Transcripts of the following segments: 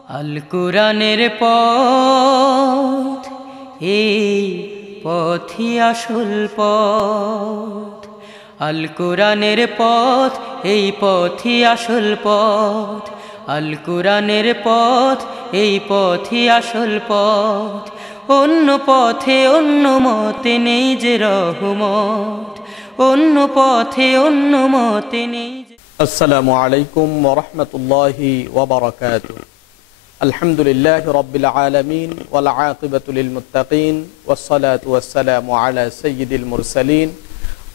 আল কুরআনের পথ, এই পথই আসল পথ। আল কুরআনের পথ, এই পথই আসল পথ। আল কুরআনের পথ, এই পথই আসল পথ। অন্য পথে অন্য মতে নেই যে রহমত, অন্য পথে অন্য মতে নেই যে। আসসালামু আলাইকুম ওয়া রাহমাতুল্লাহি ওয়া বারাকাতুহু। আলহামদুলিল্লাহি রাব্বিল আলামিন ওয়াল আকিবাতু লিল মুত্তাকিন ওয়াস সালাতু ওয়াস সালামু আলা সাইয়্যিদিল মুরসালিন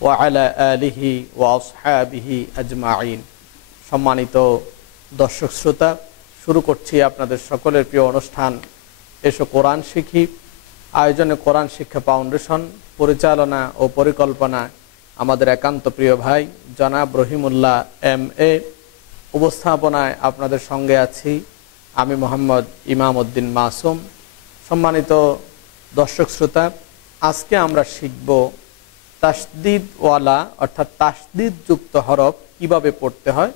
ওয়া আলা আলিহি ওয়া আসহাবিহি আজমাইন। সম্মানিত দর্শক শ্রোতা, শুরু করছি আপনাদের সকলের প্রিয় অনুষ্ঠান এসো কোরআন শিখি। আয়োজনে কোরআন শিক্ষা ফাউন্ডেশন, পরিচালনা ও পরিকল্পনা আমাদের একান্ত প্রিয় ভাই জনাব রহিমুল্লাহ MA। উপস্থাপনায় আপনাদের সঙ্গে আছি আমি মোহাম্মদ ইমাম উদ্দিন মাসুম। সম্মানিত দর্শক শ্রোতা, আজকে আমরা শিখব তাসদিদওয়ালা অর্থাৎ তাসদিদ যুক্ত হরফ কিভাবে পড়তে হয়।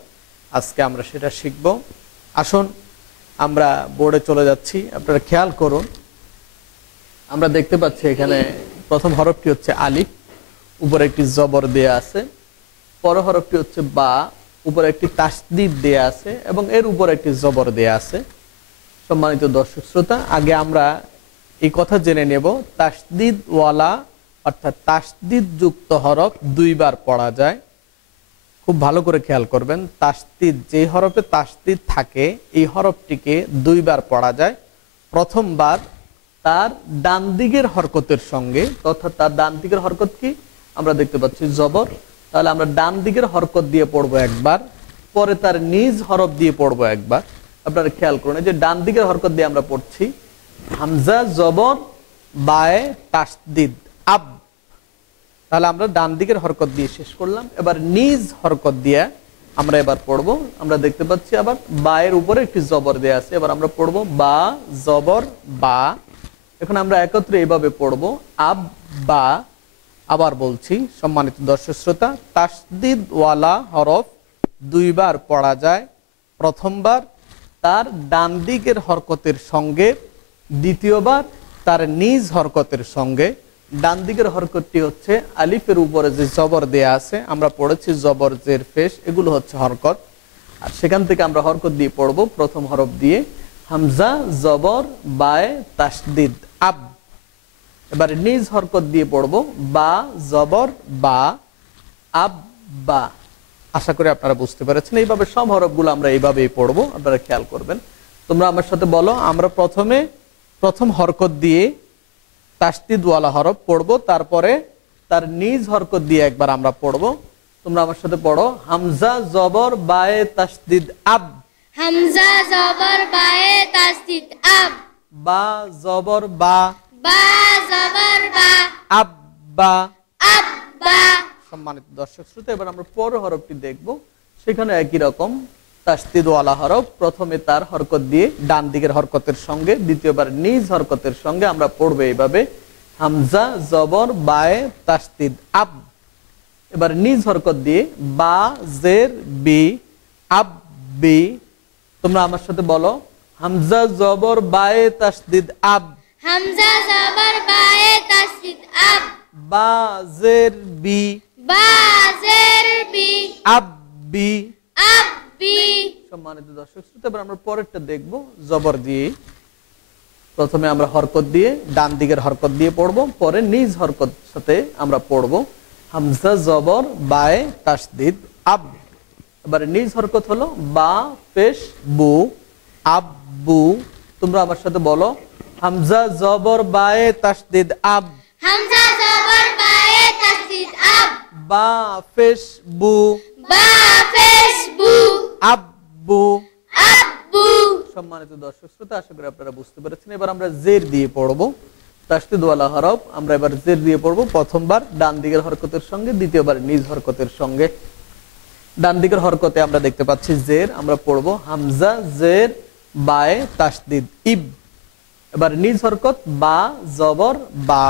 আজকে আমরা সেটা শিখব। আসুন আমরা বোর্ডে চলে যাচ্ছি। আপনারা খেয়াল করুন, আমরা দেখতে পাচ্ছি এখানে প্রথম হরফটি হচ্ছে আলিফ, উপরে একটি জবর দেয়া আছে। পর হরফটি হচ্ছে বা, উপরে একটি তাসদিদ দেয়া আছে এবং এর উপরে একটি জবর দেয়া আছে। সম্মানিত দর্শক শ্রোতা, আগে আমরা এই কথা জেনে নেব তাসদিদওয়ালা অর্থাৎ তাসদিদ যুক্ত হরফ দুইবার পড়া যায়। খুব ভালো করে খেয়াল করবেন, তাসদিদ যে হরফে তাসদিদ থাকে এই হরফটিকে দুইবার পড়া যায়। প্রথমবার তার ডান দিকের হরকতের সঙ্গে, অর্থাৎ তার ডান দিকের হরকত কি আমরা দেখতে পাচ্ছি জবর, তাহলে আমরা ডান দিকের হরকত দিয়ে পড়বো একবার, পরে তার নিজ হরফ দিয়ে পড়বো একবার। আপনারা খেয়াল করুন, এই যে ডান দিকের হরকত দিয়ে আমরা পড়ছি হামজা জবর বায়ে তাসদিদ আব, তাহলে আমরা ডান দিকের হরকত দিয়ে শেষ করলাম। এবার নিজ হরকত দিয়ে আমরা এবার পড়বো। আমরা দেখতে পাচ্ছি আবার বায়ের উপরে একটি জবর দেয়া আছে, এবার আমরা পড়বো বা জবর বা। এখন আমরা একত্রে এইভাবে পড়বো আব বা। আবার বলছি সম্মানিত দর্শক শ্রোতা, তাসদিদওয়ালা হরফ দুইবার পড়া যায়। প্রথমবার তার ডান দিকের হরকতের সঙ্গে, দ্বিতীয়বার তার নিজ হরকতের সঙ্গে। ডান দিকের হরকতটি হচ্ছে আলিফের উপরে যে জবর দেয়া আছে, আমরা পড়েছি জবর জের পেশ, এগুলো হচ্ছে হরকত। আর সেখান থেকে আমরা হরকত দিয়ে পড়বো প্রথম হরফ দিয়ে হামজা জবর বায়ে তাসদিদ আব। এবার নিজ হরকত দিয়ে পড়বো বা জবর বা আব বা। আশা করি আপনারা বুঝতে পেরেছেন। এইভাবে সব হরফগুলো আমরা এইভাবেই পড়বো, আপনারা খেয়াল করবেন। তোমরা আমার সাথে বলো, আমরা প্রথম হরকত দিয়ে তাসদিদওয়ালা হরফ পড়বো, তারপরে তার নিজ হরকত দিয়ে একবার আমরা পড়বো। তোমরা আমার সাথে পড়ো হামজা জবর বায়ে তাসদিদ আব। হামজা জবর বায়ে তাসদিদ আব। বা জবর বা, বা জবর বা, আব্বা আব্বা। সম্মানিত দর্শক শ্রোতা, এবার আমরা পর হরফটি দেখব। সেখানে একই রকম তাসদিদওয়ালা হরফ, প্রথমে তার হরকত দিয়ে ডান দিকের হরকতের সঙ্গে, দ্বিতীয়বার নিজ হরকতের সঙ্গে আমরা পড়বো এইভাবে হামজা জবর বায়ে তাসদিদ আব। এবার নিজ হরকত দিয়ে বা জের বি আব বি। তোমরা আমার সাথে বলো হামজা জবর বায়ে তাসদিদ আব। হামজা জবর বায়ে তাসদিদ আব। বা জের বি, বা জের বি, আব বি। আব্বি। সম্মানিত দর্শক শ্রোতা, এবার আমরা পরেরটা দেখব জবর দিয়ে। প্রথমে আমরা হরকত দিয়ে ডান দিকের হরকত দিয়ে পড়বো, পরে নিজ হরকত সাথে আমরা পড়বো হামজা জবর বায়ে তাসদিদ আব। এবার নিজ হরকত হলো বা পেশ বু আব্বু। তোমরা আমার সাথে বলো হামজা জবর বায়ে তাসদিদ আব। হামজা জবর বায়ে তাসদিদ আব। বা পেশ বু, বা পেশ বু, আব্বু। আব্বু। সম্মানিত দর্শক শ্রোতা, আশা করি আপনারা বুঝতে পেরেছেন। এবার আমরা জের দিয়ে পড়বো তাসদিদওয়ালা হরফ। আমরা এবার জের দিয়ে পড়বো, প্রথমবার ডান দিকের হরকতের সঙ্গে, দ্বিতীয়বার নিজ হরকতের সঙ্গে। ডান দিকের হরকতে আমরা দেখতে পাচ্ছি জের, আমরা পড়বো হামজা জের বায়ে তাসদিদ ইব। এবার নিজ হরকত বা জবর বা,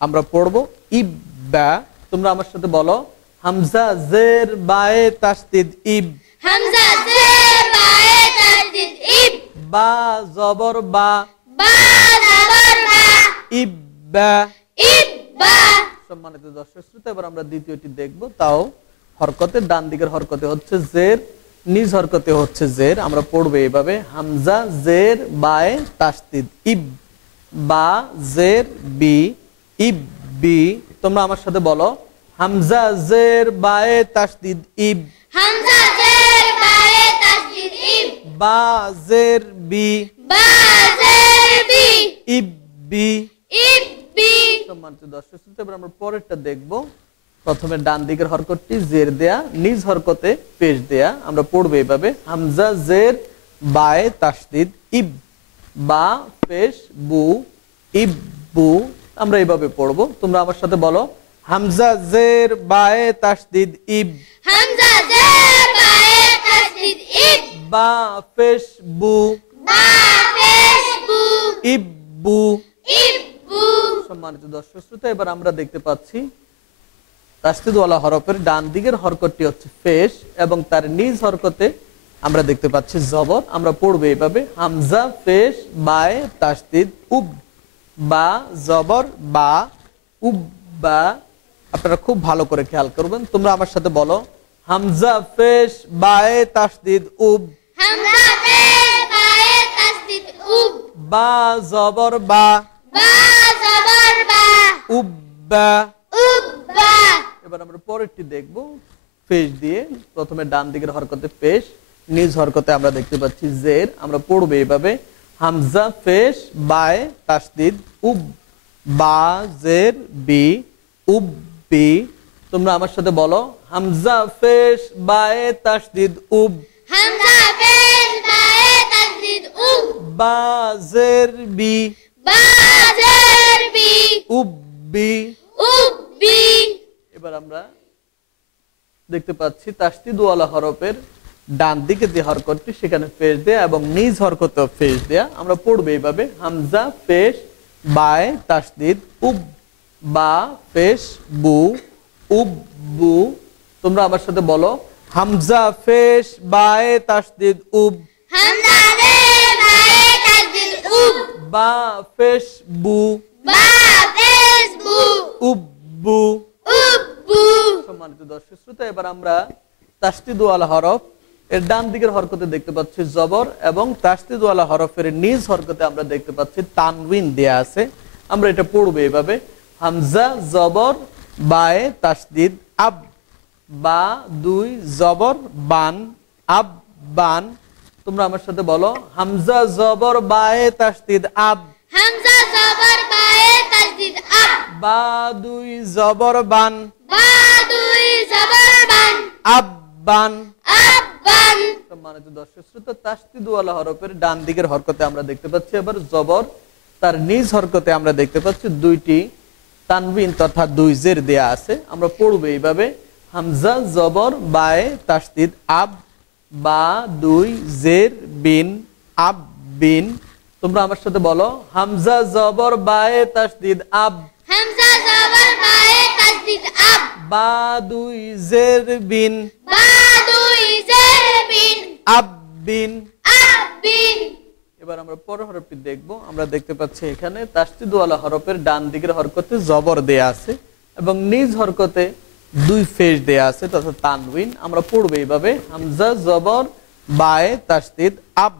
আমরা পড়বো ইব্বা। তোমরা আমার সাথে বলো হামজা জের বায়ে তাসদিদ ইব। হামজা জের বায়ে তাসদিদ ইব। বা জবর বা, বা জবর বা, ইব্বা। ইব্বা। সম্মানিত দর্শক শ্রোতা, এবার আমরা দ্বিতীয়টি দেখব, তাও হরকতে, ডান দিকের হরকতে হচ্ছে জের, নিজ হরকতে হচ্ছে জের। আমরা পড়বো এইভাবে, হামজা জের বায়ে তাসদিদ ইব, বা জের বি, ইব বি। তোমরা আমার সাথে বলো, হামজা জের বায়ে তাসদিদ ইব, হামজা জের বায়ে তাসদিদ ইব, বা জের বি, বা জের বি, ইব বি। ইব বি। সম্মানিত দর্শক শ্রোতা, এবার আমরা পরেরটা দেখব। প্রথমে ডান দিকের হরকতটি জের দেয়া, নিজ হরকতে পেশ দেয়া। আমরা পড়বো এইভাবে, হামজা জের বায়ে তাসদিদ ইব, বা পেশ বু, ইব বু। আমরা এইভাবে পড়বো, তোমরা আমার সাথে বলো, হামজা জের বায়ে তাসদিদ ইব, হামজা জের বায়ে তাসদিদ ইব, বা পেশ বু, বা পেশ বু, ইব বু। ইব বু। সম্মানিত দর্শক শ্রোতা, এবার আমরা দেখতে পাচ্ছি তাসদিদওয়ালা হরফের ডান দিকের হরকতটি হচ্ছে পেশ এবং তার নিজ হরকতে আমরা দেখতে পাচ্ছি জবর। আমরা পড়বো এইভাবে, হামজা পেশ বায়ে তাসদিদ উব, বা জবর বা, উব বা। আপনারা খুব ভালো করে খেয়াল করবেন, তোমরা আমার সাথে বলো, হামজা পেশ বায়ে তাসদিদ উব, হামজা পেশ বায়ে তাসদিদ উব, বা জবর বা, বা জবর বা, উব বা। উব্বা। এবার আমরা পরেরটি দেখব, পেশ দিয়ে। প্রথমে ডান দিকের হরকতে পেশ, নিজ হরকতে আমরা দেখতে পাচ্ছি জের। আমরা পড়বো এইভাবে, হামজা পেশ বায়ে তাসদিদ উব, বা জের বি, উব বি। তোমরা আমার সাথে বলো, হামজা পেশ বায়ে তাসদিদ উব, হামজা পেশ বায়ে তাসদিদ উব, বা জের বি, বা জের বি, উব বি। উব্বি। এবার আমরা দেখতে পাচ্ছি তাসদিদওয়ালা হরফের ডান দিকে যে হরকতটি সেখানে পেশ দেয়া এবং নিজ হরকতেও পেশ দেয়া। আমরা পড়বো এইভাবে, হামজা পেশ বায়ে তাসদিদ উব, বা পেশ বু, উব বু। তোমরা আমার সাথে বলো, হামজা পেশ বায়ে তাসদিদ উব, হামজা জের বায়ে তাসদিদ উব, বা পেশ বু, বা পেশ বু, উব বু। উব্বু। সম্মানিত দর্শক শ্রোতা, এবার আমরা তাসদিদওয়ালা হরফ এর ডান দিকের হরকতে দেখতে পাচ্ছি জবর এবং তাসদিদওয়ালা হরফের নিজ হরকতে আমরা দেখতে পাচ্ছি তানউইন দেয়া আছে। আমরা এটা পড়বো এইভাবে, হামজা জবর বায়ে তাসদিদ আব, বা দুই জবর বান, আব বান। তোমরা আমার সাথে বলো, হামজা জবর বায়ে তাসদিদ আব, হামজা জবর বায়ে তাসদিদ আব, বা দুই জবর বান, বা দুই জবর বান, আব বান। আব্বান। সম্মানিত দর্শক শ্রোতা, তাসদিদওয়ালা হরফের ডান দিকের হরকতে আমরা দেখতে পাচ্ছি এবার জবর, তার নিজ হরকতে আমরা দেখতে পাচ্ছি দুইটি তানবিন তথা দুই জের দেয়া আছে। আমরা পড়বো এইভাবে, হামজা জবর বায়ে তাসদিদ আব, বা দুই জের বিন, আব বিন। তোমরা আমার সাথে বলো, হামজা জবর বায়ে তাসদিদ আব, হামজা জবর বায়ে তাসদিদ আব, বা দুই জের বিন, বা দুই জের বিন, আব বিন। আব্বিন। এবার আমরা পরের হরফটি দেখব। আমরা দেখতে পাচ্ছি এখানে তাসদিদওয়ালা হরফের ডান দিকের হরকতে জবর দেয়া আছে এবং নিজ হরকতে দুই ফেস দেয়া আছে তথা তানউইন। আমরা পড়বো এইভাবে, হামজা জবর বায়ে তাসদিদ আব,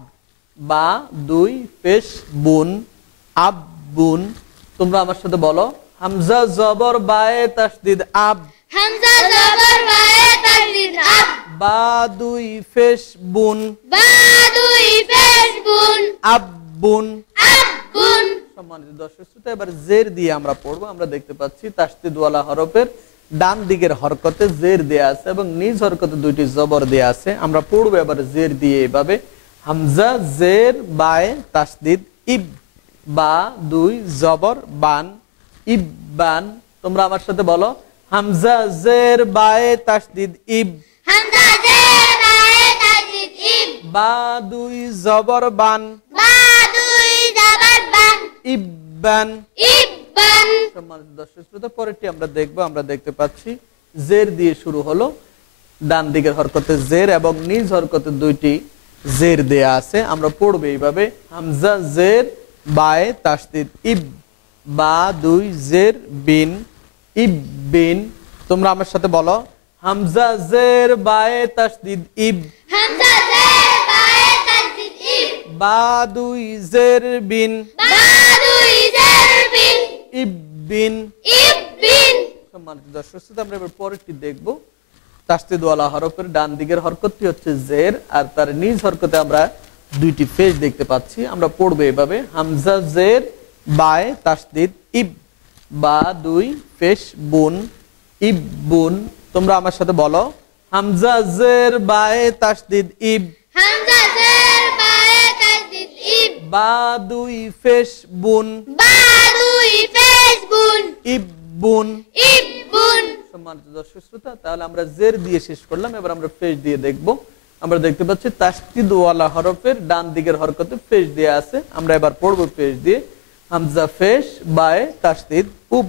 বা দুই ফেস বুন, আব বুন। তোমরা আমার সাথে বলো, হামজা জবর বায়ে তাসদিদ আব, হামজা জবর বায়ে তাসদিদ আব, বা দুই ফেস বুন, বা দুই পেশ বুন, আব বুন। আব্বুন। সম্মানিত দর্শক শ্রোতা, এবার জের দিয়ে আমরা পড়বো। আমরা দেখতে পাচ্ছি তাসদিদওয়ালা হরফের ডান দিকের হরকতে জের দেয়া আছে এবং নিজ হরকতে দুইটি জবর দেয়া আছে। আমরা পড়বো এবার জের দিয়ে এভাবে, হামজা জের বায়ে তাসদিদ ইব, বা দুই জবর বান, ইববান। তোমরা আমার সাথে বলো, হামজা জের বায়ে তাসদিদ ইব, হামজা জের বায়ে তাসদিদ ইব, বা দুই জবর বান, বা দুই জবর বান, ইববান। ইব্বান। সম্মানিত দর্শক শ্রোতা, পরেরটি আমরা দেখবো। আমরা দেখতে পাচ্ছি জের দিয়ে শুরু হলো, ডান দিকের হরকতে জের এবং নিজ হরকতে দুইটি জের দেয়া আছে, আমরা পড়বো এইভাবে হামজা জের বায়ে তাসদিদ ইব, বা দুই জের বিন, ইব বিন। তোমরা আমার সাথে বলো হামজা জের বায়ে তাসদিদ ইব, হামজা জের বায়ে তাসদিদ ইব, বা দুই জের বিন, বা দুই জের বিন, ইব বিন। ইব বিন। সম্মানিত দর্শক শ্রোতা, আমরা এবার পরেরটি দেখবো। তাসদিদ ওয়ালা হরফের ডান দিকের হরকতটি হচ্ছে জের, আর তার নিজ হরকতে আমরা দুইটি ফেস দেখতে পাচ্ছি। আমরা পড়বো এভাবে হামজা জের বায়ে তাসদিদ ইব, বা দুই ফেস বুন, ইব বুন। তোমরা আমার সাথে বলো হামজা জের বায়ে তাসদিদ ইব, হামজা জের বায়ে তাসদিদ ইব, বা দুই ফেস বুন, বা দুই ফেস বুন, ইব বুন। ইব বুন। সম্মানিত দর্শক শ্রোতা, তাহলে আমরা জের দিয়ে শেষ করলাম, এবার আমরা ফেস দিয়ে দেখব। আমরা দেখতে পাচ্ছি তাসদিদ ওয়ালা হরফের ডান দিকের হরকতে ফেস দেয়া আছে। আমরা এবার পড়বো ফেস দিয়ে হামজা ফেস বায়ে তাসদিদ উব,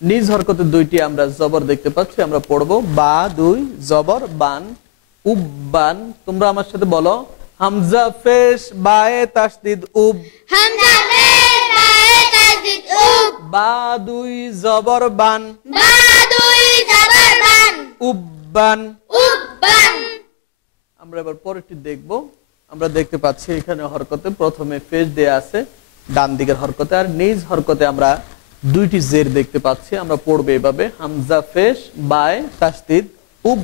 নিজ হরকতে দুইটি আমরা জবর দেখতে পাচ্ছি। আমরা পড়বো বা দুই জবর বান, উব্বান। তোমরা আমার সাথে বলো হামজা ফেস বায়ে তাসদিদ উব, হামজা জের বায়ে তাসদিদ উব, বা দুই জবর বান, বা দুই জবর বান, উব্বান। উব্বান। আমরা এবার পরেরটি দেখব। আমরা দেখতে পাচ্ছি এখানে হরকতে প্রথমে ফেস দেয়া আছে ডান দিকের হরকতে, আর নিজ হরকতে আমরা দুইটি জের দেখতে পাচ্ছি। আমরা পড়বো এভাবে হামজা ফেস বায়ে তাসদিদ উব,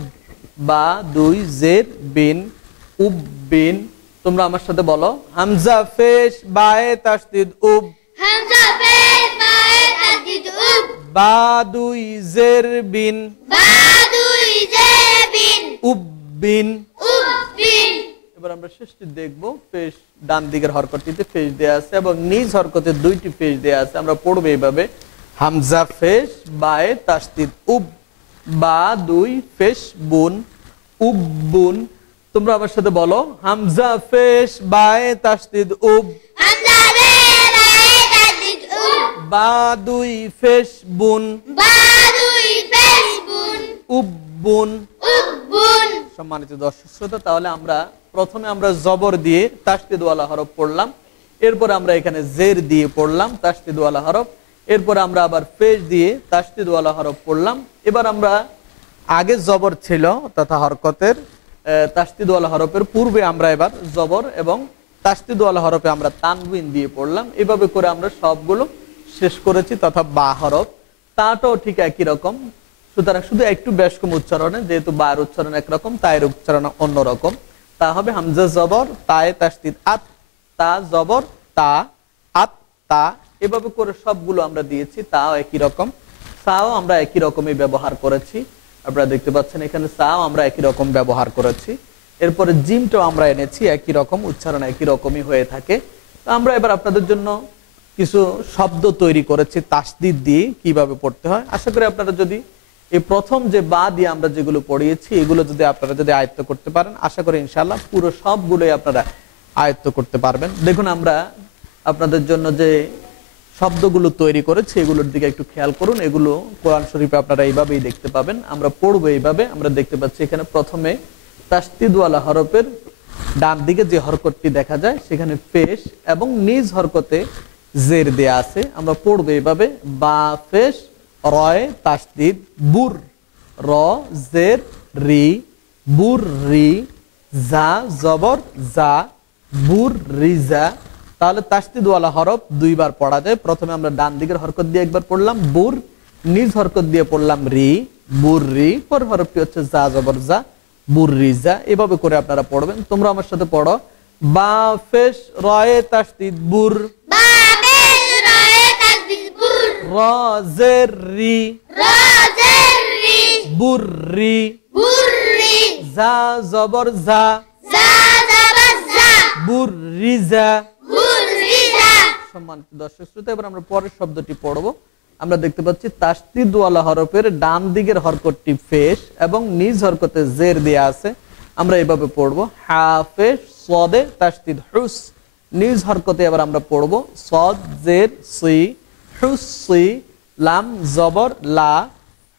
বা দুই জের বিন, উব বিন। তোমরা আমার সাথে বলো হামজা ফেস বায়ে তাসদিদ উব, হামজা ফেস বায়ে তাসদিদ উব, বা দুই জের বিন, বা দুই জের বিন, উব বিন। উব বিন। এবার আমরা শেষটি দেখব। ফেস ডান দিকের হরকতটিতে ফেস দেয়া আছে এবং নিজ হরকতে দুইটি ফেস দেয়া আছে। আমরা পড়বো এইভাবে হামজা ফেস বায়ে তাসদিদ উব, বা দুই ফেস বুন, উব বুন। তোমরা আমার সাথে বলো হামজা ফেস বায়ে তাসদিদ উব, হামজা জের বায়ে তাসদিদ উব, বা দুই ফেস বুন, বা দুই ফেস বুন, উব বুন। উব বুন। সম্মানিত দর্শক শ্রোতা, তাহলে প্রথমে আমরা জবর দিয়ে তাসদিদ ওয়ালা হরফ পড়লাম, এরপর আমরা এখানে জের দিয়ে পড়লাম তাসদিদ ওয়ালা হরফ, এরপর আমরা আবার ফেস দিয়ে তাসদিদ ওয়ালা হরফ পড়লাম। এবার আমরা আগে জবর ছিল তথা হরকতের তাসদিদ ওয়ালা হরফের পূর্বে আমরা এবার জবর এবং তাসদিদ ওয়ালা হরফে আমরা তানবিন দিয়ে পড়লাম। এভাবে করে আমরা সবগুলো শেষ করেছি, তথা বা হরফ তাটাও ঠিক একই রকম। সুতরাং শুধু একটু বেশ কম উচ্চারণে, যেহেতু বার উচ্চারণ একরকম তায়ের উচ্চারণ অন্যরকম। তা হবে হামজা জবর তায়ে তাসদিদ আত, তা জবর তা, আত তা। এভাবে করে সবগুলো আমরা দিয়েছি। তাও একই রকম, সাও আমরা একই রকমই ব্যবহার করেছি। আপনারা দেখতে পাচ্ছেন এখানে সাও আমরা একই রকম ব্যবহার করেছি। এরপরে জিমটাও আমরা এনেছি একই রকম, উচ্চারণ একই রকমই হয়ে থাকে। তো আমরা এবার আপনাদের জন্য কিছু শব্দ তৈরি করেছি তাসদিদ দিয়ে কিভাবে পড়তে হয়। আশা করি আপনারা যদি এই প্রথম যে বা দিয়ে আমরা যেগুলো পড়িয়েছি এগুলো যদি আপনারা আয়ত্ত করতে পারেন, আশা করি ইনশাআল্লাহ পুরো সবগুলোই আপনারা আয়ত্ত করতে পারবেন। দেখুন আমরা আপনাদের জন্য যে শব্দগুলো তৈরি করেছি এগুলোর দিকে একটু খেয়াল করুন। এগুলো কোরআন শরীফে আপনারা এইভাবেই দেখতে পাবেন। আমরা পড়বো এইভাবে। আমরা দেখতে পাচ্ছি এখানে প্রথমে তাসদিদ ওয়ালা হরফের ডান দিকে যে হরকতটি দেখা যায় সেখানে ফেস এবং নিজ হরকতে জের দেয়া আছে। আমরা পড়বো এইভাবে বা ফেস রয় তাসদিদ বুর, র জের রি, বুর রি, জা জবর জা, বুর রিজা। তাহলে তাসদিদ ওয়ালা হরফ দুইবার পড়া যায়। প্রথমে আমরা ডান দিকের হরকত দিয়ে একবার পড়লাম বুর, নিজ হরকত দিয়ে পড়লাম রি, বুর রি। পর হরফটি হচ্ছে জা জবর জা, বুর রিজা। এভাবে করে আপনারা পড়বেন। তোমরা আমার সাথে পড়ো বা ফেস রয় তাসদিদ বুর, বা ফেস রয়ে তাসদিদ বুর, র জের রি, র জের রি, বুর রি, বুর রি, জা জবর জা, জা জবর জা, বুর রিজা। বুর রিজা। সম্মানিত দর্শক শ্রোতা, এবার আমরা পরের শব্দটি পড়বো। আমরা দেখতে পাচ্ছি তাসদিদ ওয়ালা হরফের ডান দিকের হরকতটি ফেস এবং নিজ হরকতে জের দেয়া আছে। আমরা এভাবে পড়বো হাফেজ সদে তাসদিদ হুস, নিজ হরকতে এবার আমরা পড়বো সদ জের সি, হুসি, লাম জবর লা,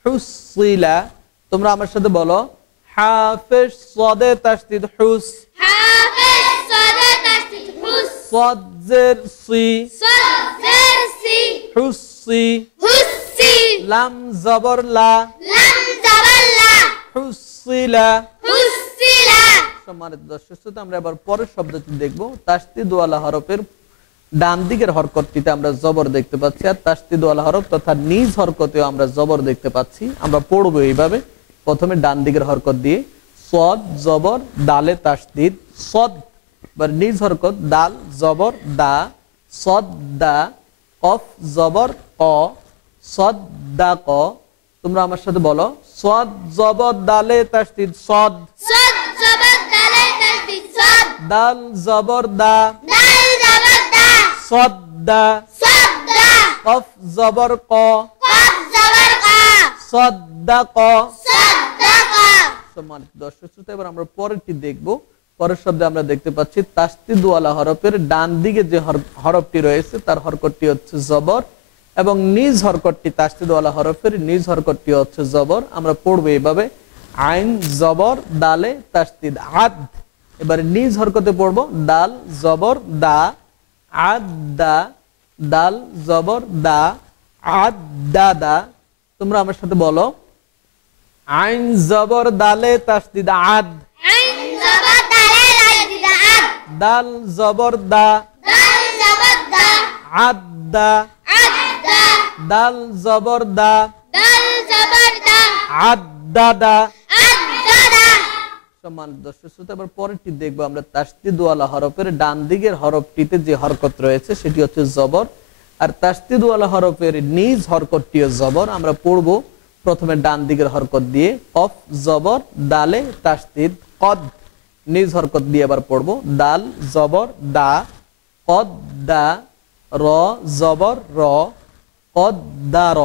হুসিলা। তোমরা আমার সাথে বলো হাফেজ সদে তাসদিদ হুস, হাফেজ صاد زر سي صاد زر سي حسي حسي لام زبر لا لم زبر لا حصلا حسلا সম্মানিত দর্শক শ্রোতা আমরা এবার পরের শব্দটি দেখব তাসদিদ ওয়ালা হরফের ডান দিকের হরকতটিতে আমরা জবর দেখতে পাচ্ছি আর তাসদিদ ওয়ালা হরফ তথা নিজ হরকতেও আমরা জবর দেখতে পাচ্ছি আমরা পড়ব এইভাবে প্রথমে ডান দিকের হরকত দিয়ে সদ জবর দালে তাসদিদ সদ এবার নিজ হরকত দাল জবর দা সদ দা কফ জবর ক সদ দা ক তোমরা আমার সাথে বলো সদ জবর দালে তাসদিদ সদ صاد زبر دال تسديد صاد দাল জবর দা دال زبر دا সদ দা صاد دا কফ জবর ক قاف زبر قا সদ দা ক صدق সম্মানিত দর্শক শ্রোতা এবার আমরা পরেরটি দেখব পরের শব্দে আমরা দেখতে পাচ্ছি তাসদিদ ওয়ালা হরফের ডান দিকে যে হরফটি রয়েছে তার হরকতটি হচ্ছে জবর এবং নিজ হরকতটি তাসদিদ ওয়ালা হরফের নিজ হরকতটি হচ্ছে জবর আমরা পড়ব এইভাবে আইন জবর দালে তাসদিদ আদ এবারে নিজ হরকতে পড়ব দাল জবর দা আদ দা দাল জবর দা আদ দা দা তোমরা আমার সাথে বলো আইন জবর দালে তাসদিদ আদ عين زبر دال تسديد عد দাল জবর দা دال زبر دا আদ দা عد دا দাল জবর দা دال زبر دا আদ দা দা عد دا সম্মানিত দর্শক শ্রোতা এবার পরেরটি দেখবো আমরা তাসদিদ ওয়ালা হরফের ডান দিকের হরফটিতে যে হরকত রয়েছে সেটি হচ্ছে জবর আর তাসদিদ ওয়ালা হরফের নিজ হরকতটিও জবর আমরা পড়বো প্রথমে ডান দিকের হরকত দিয়ে কফ জবর দালে তাসদিদ কদ নিজ হরকত দিয়ে আবার পড়বো দাল জবর দা কদ দা র জবর র কদ দা র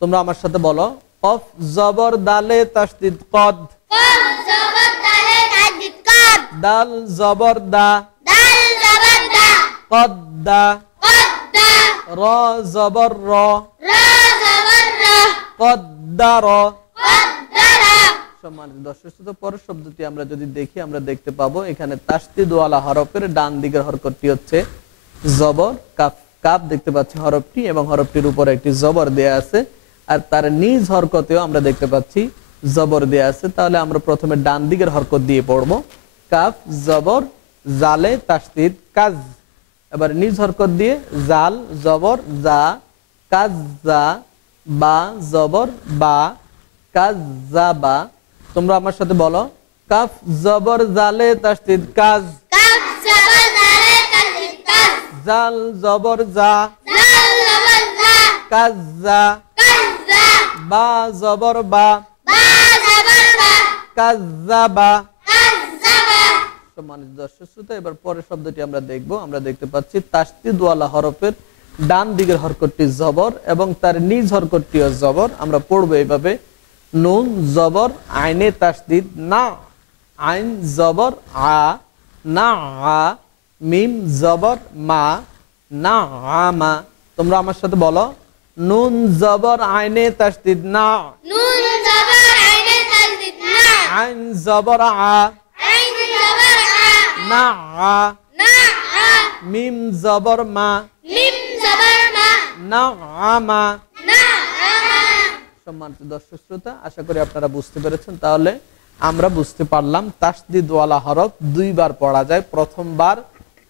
তোমরা আমার সাথে বলো কফ জবর দালে তাসদিদ কদ قاف زبر دال تسديد قاد দাল জবর দা دال زبر دا কদ দা قد دا র জবর র را زبر را কদ দা র قد دا সম্মানিত দর্শক শ্রোতা পরের শব্দটি আমরা যদি দেখি আমরা দেখতে পাবো এখানে তাসদিদ ওয়ালা হরফের ডান দিকের হরকতটি হচ্ছে জবর কাফ কাফ দেখতে পাচ্ছি হরফটি এবং হরফটির উপরে একটি জবর দেয়া আছে আর তার নিজ হরকতেও আমরা দেখতে পাচ্ছি জবর দেয়া আছে তাহলে আমরা প্রথমে ডান দিকের হরকত দিয়ে পড়বো কাফ জবর জালে তাসদিদ কাজ এবার নিজ হরকত দিয়ে জাল জবর জা কাজ জা বা জবর বা কাজ জা বা তোমরা আমার সাথে বলো কাফ জবর জালে তাসদিদ কাজ قاف زبر دال تسديد قاد জাল জবর জা دال زبر دا কাজ জা قد دا বা জবর বা با زبر با কাজ জা বা قد زبا সম্মানিত দর্শক শ্রোতা এবার পরের শব্দটি আমরা দেখব আমরা দেখতে পাচ্ছি তাসদিদ ওয়ালা হরফের ডান দিকের হরকতটি জবর এবং তার নিজ হরকতটিও জবর আমরা পড়বো এইভাবে নুন জবর আইনে তাসদিদ না আইন জবর আ না আ মিম জবর মা না আমা তোমরা আমার সাথে বলো নুন জবর আইনে তাসদিদ না نون زبر عين تسديد نا আইন জবর আ عين زبر ع না আ نا ع মিম জবর মা ميم زبر ما না আমা نا عما সম্মানিত দর্শক শ্রোতা আশা করি আপনারা বুঝতে পেরেছেন তাহলে আমরা বুঝতে পারলাম তাসদিদ ওয়ালা হরফ দুইবার পড়া যায় প্রথমবার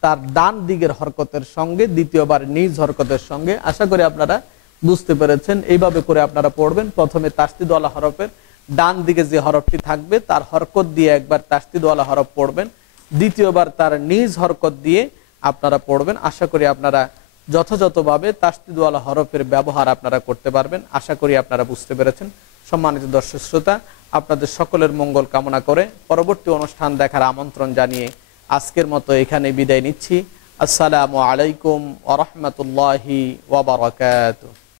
তার ডান দিকের হরকতের সঙ্গে দ্বিতীয়বার নিজ হরকতের সঙ্গে আশা করি আপনারা বুঝতে পেরেছেন এইভাবে করে আপনারা পড়বেন প্রথমে তাসদিদ ওয়ালা হরফের ডান দিকে যে হরফটি থাকবে তার হরকত দিয়ে একবার তাসদিদ ওয়ালা হরফ পড়বেন দ্বিতীয়বার তার নিজ হরকত দিয়ে আপনারা পড়বেন আশা করি আপনারা যথাযথভাবে তাসদিদ ওয়ালা হরফের ব্যবহার আপনারা করতে পারবেন আশা করি আপনারা বুঝতে পেরেছেন সম্মানিত দর্শক শ্রোতা আপনাদের সকলের মঙ্গল কামনা করে পরবর্তী অনুষ্ঠান দেখার আমন্ত্রণ জানিয়ে আজকের মতো এখানে বিদায় নিচ্ছি আসসালামু আলাইকুম ওয়া রাহমাতুল্লাহি ওয়া বারাকাতুহু